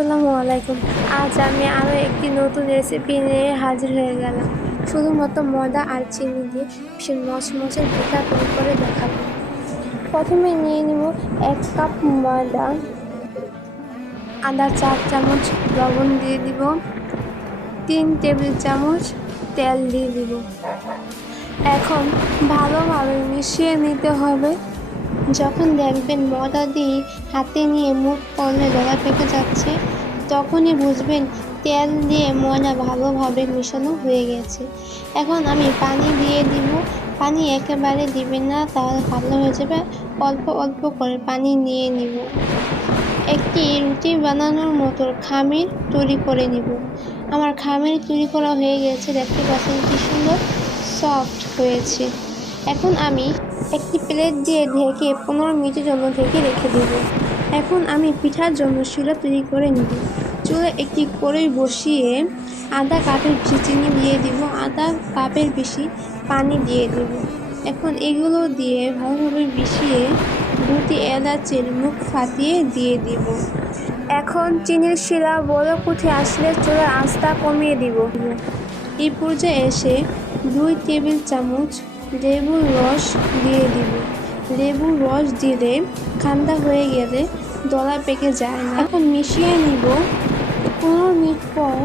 আসসালামু আলাইকুম। আজ আমি আরও একটি নতুন রেসিপি নিয়ে হাজির হয়ে গেলাম। শুধুমাত্র ময়দা আর চিনি দিয়ে ভীষণ মচমচের পিঠা তৈরি করে দেখাবো। প্রথমে নিয়ে নিব এক কাপ ময়দা, আদা চার চামচ লবণ দিয়ে দিব, তিন টেবিল চামচ তেল দিয়ে দিব। এখন ভালোভাবে মিশিয়ে নিতে হবে। যখন দেখবেন ময়দা দিয়ে হাতে নিয়ে মুখ করলে গলা পেকে যাচ্ছে, তখনই বুঝবেন তেল দিয়ে ময়দা ভালোভাবে মেশানো হয়ে গেছে। এখন আমি পানি দিয়ে দিব। পানি একেবারে দিবেন না, তাহলে ভালো হয়ে যাবে। অল্প অল্প করে পানি নিয়ে নিব। একটি রুটি বানানোর মতো খামির তৈরি করে নিব। আমার খামির তৈরি করা হয়ে গেছে, দেখতে পাচ্ছেন কি সুন্দর, সফট হয়েছে। এখন আমি একটি প্লেট দিয়ে ঢেকে পনেরো মিনিটের জন্য ঢেকে রেখে দেব। এখন আমি পিঠার জন্য শিলা তৈরি করে নিব। চুলে একটি কড়াই বসিয়ে আধা কাপের চিনি দিয়ে দিব। আধা কাপের বেশি পানি দিয়ে দেব। এখন এগুলো দিয়ে ভালোভাবে মিশিয়ে দুটি এলাচের মুখ ফাটিয়ে দিয়ে দিব। এখন চিনির শিলা বড় উঠে আসলে চুলের আঁচটা কমিয়ে দিব। এই পর্যায়ে এসে দুই টেবিল চামচ লেবুর রস দিয়ে দিব। লেবুর রস দিলে ঠান্ডা হয়ে গেলে দলা পেকে যায় না। এখন মিশিয়ে নিব। পনেরো মিনিট পর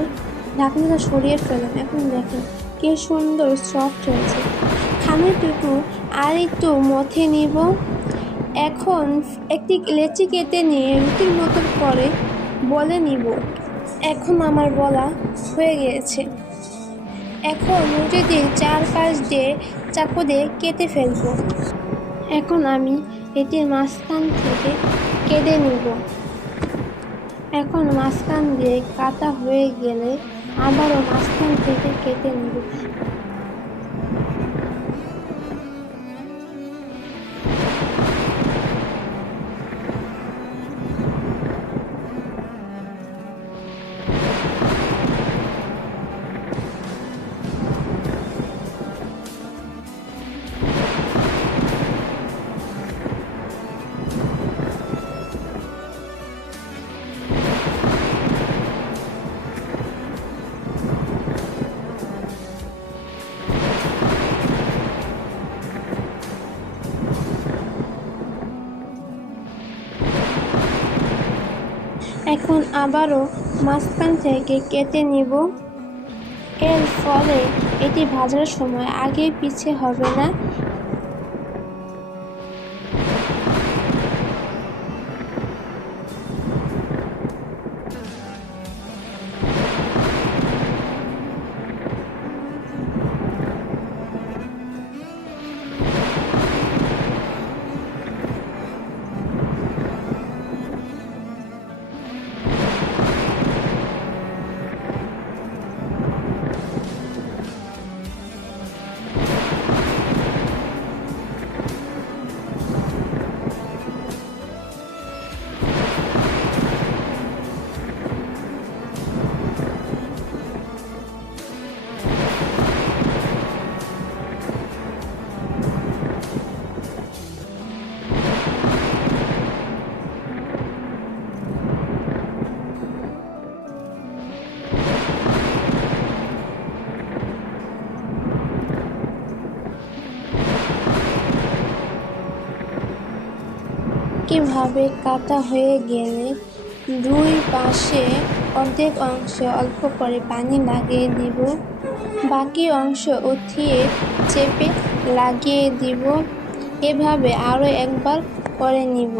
ঢাকনাটা সরিয়ে ফেলাম এখন দেখেন কি সুন্দর সফট হয়েছে। খামিরটুকু আর একটু মথে নিব। এখন একটি লেচি কেটে নিয়ে রুটির মতন করে বলে নিব। এখন আমার বলা হয়ে গিয়েছে এখন রুটিটির চারপাশ দিয়ে চাকু দিয়ে কেটে ফেলব। এখন আমি এটির মাঝখান থেকে কেটে নিব। এখন মাঝখান দিয়ে কাটা হয়ে গেলে আবারও মাঝখান থেকে কেটে নিব। এখন আবারও মাঝখান থেকে কেটে নিব। এর ফলে এটি ভাজার সময় আগে পিছিয়ে হবে না। কীভাবে কাটা হয়ে গেলে দুই পাশে অর্ধেক অংশ অল্প করে পানি লাগিয়ে দিব। বাকি অংশ উঠিয়ে চেপে লাগিয়ে দিব। এভাবে আরও একবার করে নিব।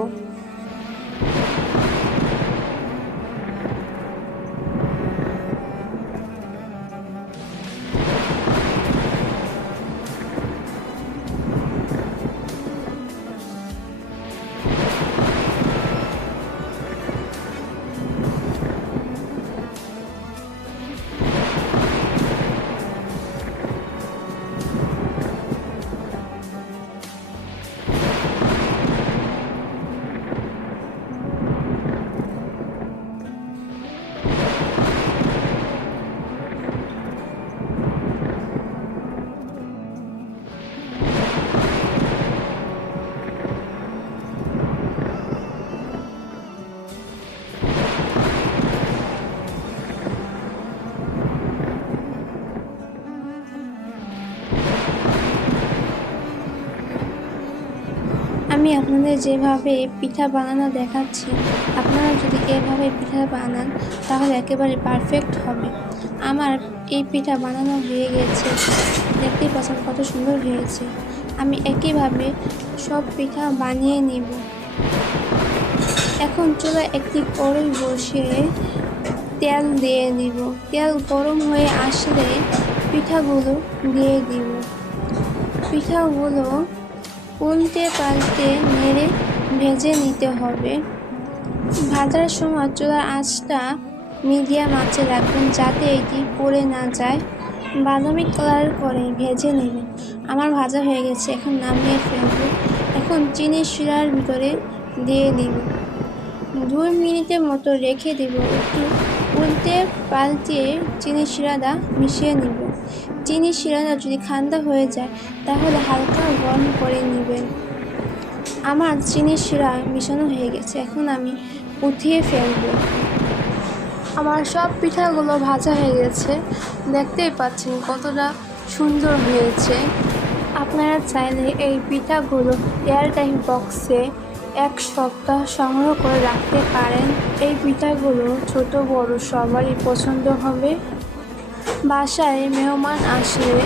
আমি আপনাদের যেভাবে পিঠা বানানো দেখাচ্ছি, আপনারা যদি এভাবে পিঠা বানান, তাহলে একেবারে পারফেক্ট হবে। আমার এই পিঠা বানানো হয়ে গেছে। দেখতেই পাচ্ছেন কত সুন্দর হয়েছে। আমি একইভাবে সব পিঠা বানিয়ে নিব। এখন চুলায় একটি কড়াই বসিয়ে তেল দিয়ে দিব তেল গরম হয়ে আসলে পিঠাগুলো দিয়ে দিব। পিঠাগুলো উল্টে পাল্টে নেড়ে ভেজে নিতে হবে। ভাজার সময় চুলার আঁচটা মিডিয়াম আঁচে রাখবেন যাতে এটি পড়ে না যায়। বাদামি কালার করে ভেজে নেবেন। আমার ভাজা হয়ে গেছে, এখন নামিয়ে ফেলব। এখন চিনি শিরার ভিতরে দিয়ে দিব। দুই মিনিটের মতো রেখে দেব। একটু উল্টে পাল্টিয়ে চিনি শিরাটা মিশিয়ে নিব। চিনি শিরাটা যদি ঠান্ডা হয়ে যায়, তাহলে হালকা গরম করে নেবেন। আমার চিনি শিরা মিশানো হয়ে গেছে, এখন আমি উঠিয়ে ফেলব। আমার সব পিঠাগুলো ভাজা হয়ে গেছে। দেখতেই পাচ্ছেন কতটা সুন্দর হয়েছে। আপনারা চাইলে এই পিঠাগুলো এয়ারটাইম বক্সে এক সপ্তাহ সংগ্রহ করে রাখতে পারেন। এই পিঠাগুলো ছোট, বড়, সবারই পছন্দ হবে। বাসায় মেহমান আসলে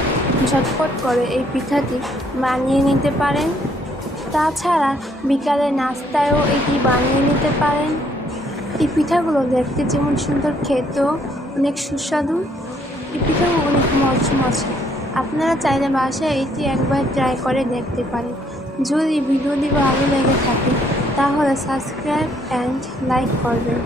ঝটপট করে এই পিঠাটি বানিয়ে নিতে পারেন। তাছাড়া বিকালে নাস্তায়ও এটি বানিয়ে নিতে পারেন। এই পিঠাগুলো দেখতে যেমন সুন্দর, খেতেও অনেক সুস্বাদু। এই পিঠাগুলো অনেক মচমচে। আপনারা চাইলে বাসায় এটি একবার ট্রাই করে দেখতে পারেন। যদি ভিডিওটি ভালো লেগে থাকে, তাহলে সাবস্ক্রাইব অ্যান্ড লাইক করবেন।